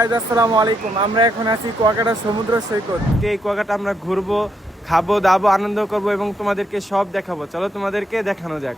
আসসালামু আলাইকুম। আমরা এখন আছি কুয়াকাটা সমুদ্র সৈকত। এই কুয়াকাটা আমরা ঘুরবো, খাব, দাবো, আনন্দ করব এবং তোমাদেরকে সব দেখাবো। চলো তোমাদেরকে দেখানো যাক।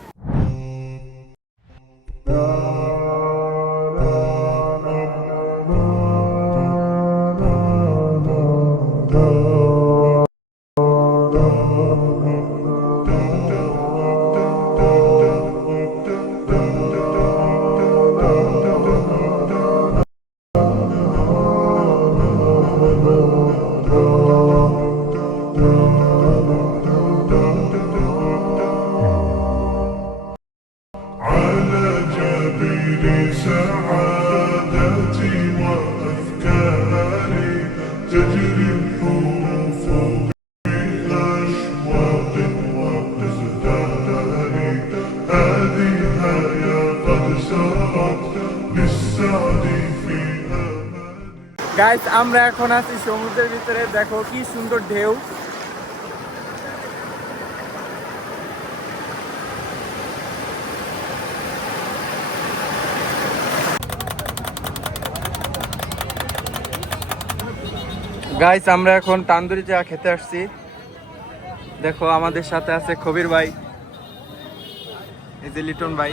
গাইজ আমরা এখন আছি সমুদ্রের ভিতরে। দেখো কি সুন্দর ঢেউ। গাইস আমরা এখন তান্দুরি চা খেতে আসছি। দেখো, আমাদের সাথে আছে কবির ভাই। এই যে লিটন ভাই।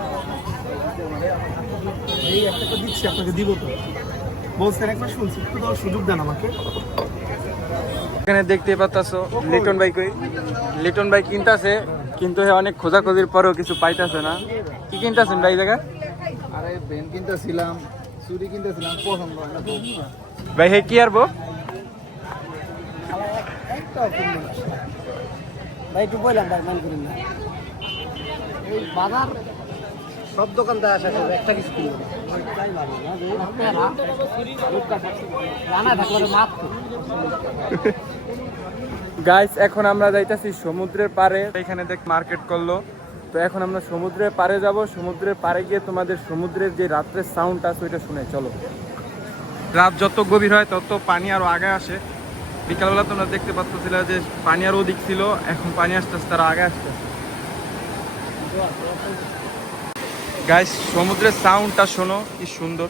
এই একটা দিচ্ছি আপনাকে দিব তো। বলছেন একবার শুনছি একটু দাও সুযোগ দেন আমাকে। এখানে দেখতে পাচ্ছ লিটন ভাই কই? লিটন ভাই কিনতাছে কিন্তু হে অনেক খোঁজাখোঁজির পরেও কিছু পাইতাছে না। কি কিনতাছেন ভাই জায়গা? আরে পেন কিনতেছিলাম চুরি কিনতেছিলাম পছন্দ। ভাই হে কি আরবো ভাই একটু বললাম ভাই মান করেন না। এই বাজার সব দোকান দোকানদার আসা, একটা কিছু কিনবো গাইস এখন আমরা যাইতাছি সমুদ্রের পারে এখানে দেখ মার্কেট করল। তো এখন আমরা সমুদ্রের পারে যাব। সমুদ্রের পারে গিয়ে তোমাদের সমুদ্রের যে রাত্রের সাউন্ড আছে, ওইটা শুনে, চলো। রাত যত গভীর হয়, তত পানি আরও আগে আসে। বিকালবেলা তোমরা দেখতে পাচ্ছিল যে পানি আরও অধিক ছিল। এখন পানি আসতে আসতে আরও আগে আসতে গাইস সমুদ্রের সাউন্ডটা শোনো কি সুন্দর।